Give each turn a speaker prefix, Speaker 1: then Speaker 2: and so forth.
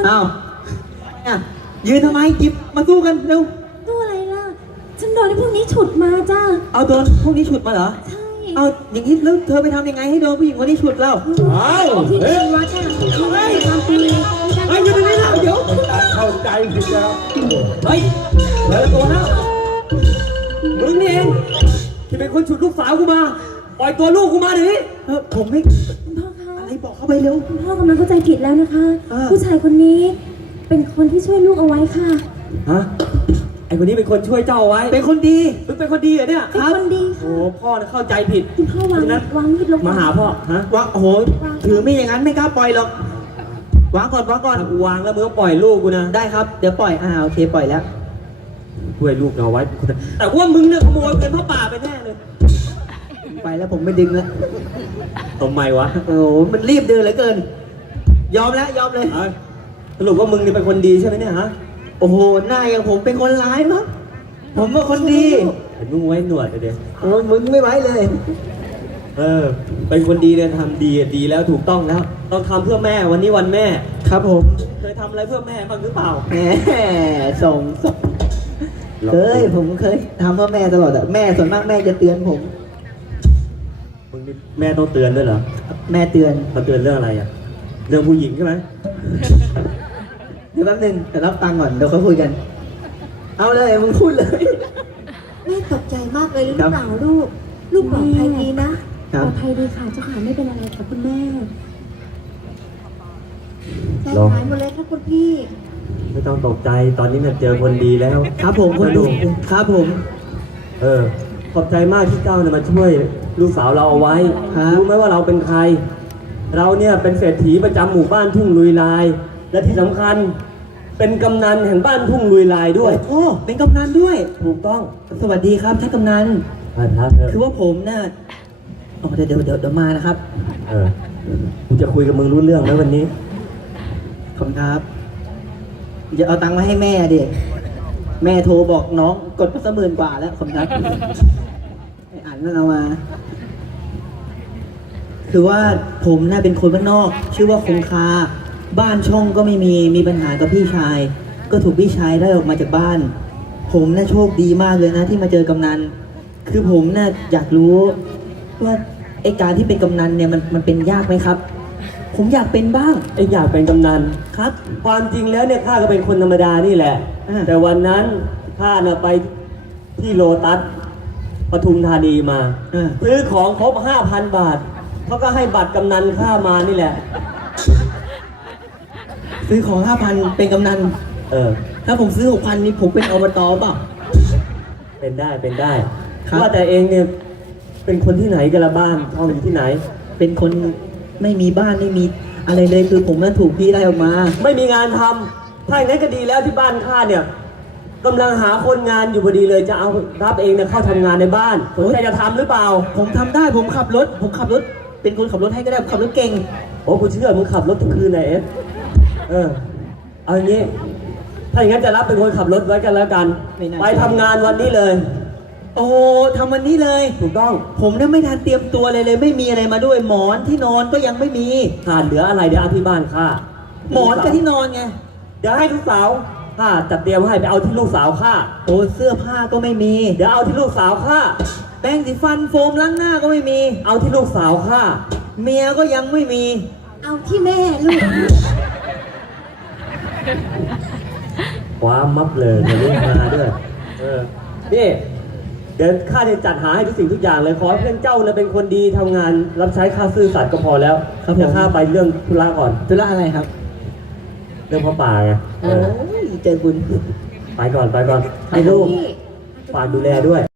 Speaker 1: อ้าวเนี่ยยืนทำไมหยิบมาสู้กันเร็ว
Speaker 2: ตู้อะไรล่ะฉันโดนไอ้พวกนี้ฉุดมาจ้า
Speaker 1: เอาโดนพวกนี้ฉุดมาเหรอ
Speaker 2: ใช่
Speaker 1: เอาอย่างนี้แล้วเธอไปทำยังไงให้โดนผู้หญิงคนนี้ฉุดเรา
Speaker 2: ที่นี่วะจ้าไม่ทำปี
Speaker 1: เฮ้ยอยู่ตรงนี้แล้วเดี๋ยว
Speaker 3: เข้าใจผิดแล้ว
Speaker 1: เฮ้ยเปิดตัวแล้วมึงนี่เองที่เป็นคนฉุดลูกสาวกูมาปล่อยตัวลูกกูมาเดี๋ยวนี้ผมไม่
Speaker 2: พ่อคะ
Speaker 1: อะไรบอกเข้าไปเร็ว
Speaker 2: คุณพ่อกำลังเข้าใจผิดแล้วนะคะผู้ชายคนนี้เป็นคนที่ช่วยลูกเอาไว้ค่ะ
Speaker 1: ฮะไอคนนี้เป็นคนช่วยเจ้าเอาไว้เป็นคนดีมึงเป็นคนดีเหรอเนี่ย
Speaker 2: เป็นคนดี
Speaker 1: โอ้พ่อเข้าใจผิด
Speaker 2: คุณพ่อวางมีดลง
Speaker 1: มาหาพ่อฮะวางโอ้โหถือมีดอย่างนั้นไม่กล้าปล่อยหรอกวางก่อนวางแล้วมึงก็ปล่อยลูกกูนะได้ครับเดี๋ยวปล่อยโอเคปล่อยแล้วช่วยลูกเอาไว้แต่ว่ามึงเนี่ยขโมยเงินพ่อป่าไปแน่เลยไปแล้วผมไม่ดึงแล้วทำไมวะโอ้โหมันรีบเดินเหลือเกินยอมแล้วยอมเลยสรุปว่ามึงนี่เป็นคนดีใช่ไหมเนี่ยฮะโอ้โหหน้าอย่างผมเป็นคนร้ายมั้งผมเป็นคนดีมึงไว้หนวดเดี๋ยวโอ้มึงไม่ไว้เลยเป็นคนดีเนี่ยทำดีแล้วถูกต้องแล้วต้องทำเพื่อแม่วันนี้วันแม่ครับผมเคยทำอะไรเพื่อแม่บ้างหรือเปล่าแหมส่งผมเคยทำเพื่อแม่ตลอดอะแม่ส่วนมากแม่จะเตือนผมมึงแม่ต้องเตือนด้วยเหรอแม่เตือนเขาเตือนเรื่องอะไรอะเรื่องผู้หญิงใช่ไหมเดี๋ยวแป๊บนึงแต่รับตังค์ก่อนเดี๋ยวเขาคุยกันเอาเลยมึงพูดเลย
Speaker 2: แม่ตกใจมากเลยหรือเปล่าลูกปลอดภัยดีนะปลอดภัยดีค่ะเจ้าค่ะไม่เป็นอะไรค่ะคุณแม่ใจหายหมดเลยค่ะคุณพี่
Speaker 1: ไม่ต้องตกใจตอนนี้เนี่ยเจอคนดีแล้วครับผมคนดูครับผมขอบใจมากที่เจ้าเนี่ยมาช่วยลูกสาวเราเอาไว้รู้ไหมว่าเราเป็นใครเราเนี่ยเป็นเศรษฐีประจำหมู่บ้านทุ่งลุยลายและที่สำคัญเป็นกำนันแห่งบ้านทุ่งลุยลายด้วยโอ้เป็นกำนันด้วยถูกต้องสวัสดีครับท่านกำนันคือว่าผมน่ะเดี๋ยวมานะครับกูจะคุยกับมึงรู้เรื่องไหมวันนี้ขอบคุณครับจะเอาตังค์มาให้แม่ดิแม่โทรบอกน้องกดมา10,000 กว่าแล้วขอบคุณครับไอ้อ่านนั่นเอามาคือว่าผมน่ะเป็นคนบ้านนอกชื่อว่าคงคาบ้านช่องก็ไม่มีปัญหากับพี่ชายก็ถูกพี่ชายไล่ออกมาจากบ้านผมน่ะโชคดีมากเลยนะที่มาเจอกำนันคือผมน่ะอยากรู้ว่าไอ้การที่เป็นกำนันเนี่ยมันเป็นยากไหมครับผมอยากเป็นบ้างอยากเป็นกำนันครับความจริงแล้วเนี่ยข้าก็เป็นคนธรรมดานี่แหละแต่วันนั้นข้าน่ะไปที่โลตัสปทุมธานีมาซื้อของครบ 5,000 บาทเขาก็ให้บัตรกำนันข้ามานี่แหละซื้อของ 5,000 เป็นกำนันถ้าผมซื้อ 6,000 นี่ผมเป็นอบต.เปล่าเป็นได้ว่าแต่เองเนี่ยเป็นคนที่ไหนกันละบ้านท้องอยู่ที่ไหนเป็นคนไม่มีบ้านไม่มีอะไรเลยคือผมน่ะถูกพี่ไล่ออกมาไม่มีงานทำถ้าอย่างนั้นก็ดีแล้วที่บ้านข้าเนี่ยกำลังหาคนงานอยู่พอดีเลยจะเอารับเองเนี่ยเข้าทำงานในบ้านสนใจจะทำหรือเปล่าผมทำได้ผมขับรถเป็นคนขับรถให้ก็ได้ขับรถเก่งโอ้กูเชื่อมึงขับรถทุกคืนเลยเอาอย่างนี้ถ้าอย่างนั้นจะรับเป็นคนขับรถไว้กันแล้วกันไปทำงานวันนี้เลยโอ้ทำวันนี้เลยถูกต้องผมเนี่ยไม่ทันเตรียมตัวเลยไม่มีอะไรมาด้วยหมอนที่นอนก็ยังไม่มีขาดเหลืออะไรเดี๋ยวเอาที่บ้านข้าหมอนกับที่นอนไงเดี๋ยวให้ลูกสาวข้าจัดเตรียมให้ไปเอาที่ลูกสาวข้าโอ้เสื้อผ้าก็ไม่มีเดี๋ยวเอาที่ลูกสาวข้าแป้งสีฟันโฟมล้างหน้าก็ไม่มีเอาที่ลูกสาวข้าเมียก็ยังไม่มี
Speaker 2: เอาที่แม่ลูก
Speaker 1: ความมับเลยเรื่องมาด้วยนี่เดี๋ยวข้าจะจัดหาให้ทุกสิ่งทุกอย่างเลยขอให้เพื่อนเจ้าเนี่ยเป็นคนดีทำงานรับใช้ข้าซื่อสัตย์ก็พอแล้วครับเดี๋ยวข้าไปเรื่องธุระก่อนธุระอะไรครับเรื่องพ่อป่าไงเจอคุณไปก่อนให้ลูกฝากดูแลด้วย